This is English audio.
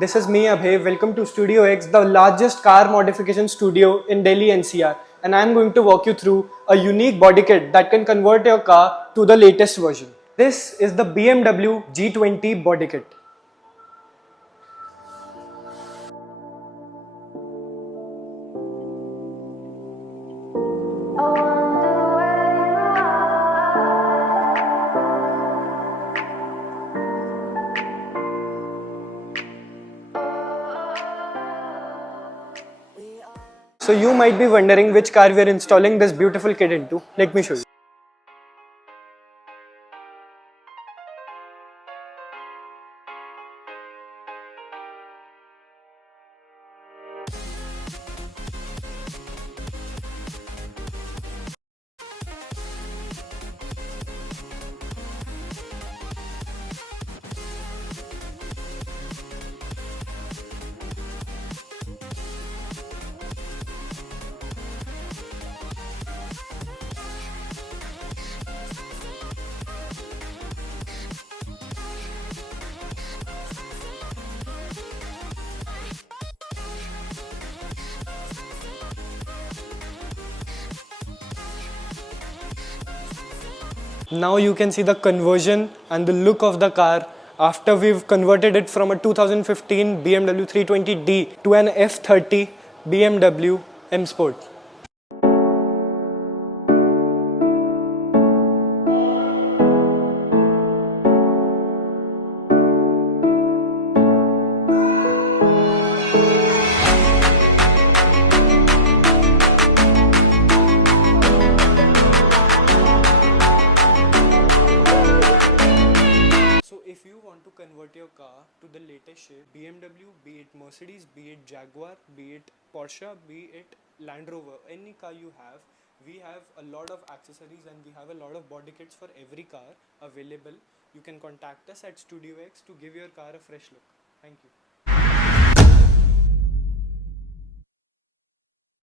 this is me Abhay. Welcome to Studio X, the largest car modification studio in Delhi NCR, and I am going to walk you through a unique body kit that can convert your car to the latest version. This is the BMW G20 body kit. So you might be wondering which car we are installing this beautiful kit into. Let me show you. Now you can see the conversion and the look of the car after we've converted it from a 2015 BMW 320d to an F30 BMW M Sport. If you want to convert your car to the latest shape, BMW, be it Mercedes, be it Jaguar, be it Porsche, be it Land Rover, any car you have, we have a lot of accessories and we have a lot of body kits for every car available. You can contact us at Studio X to give your car a fresh look. Thank you.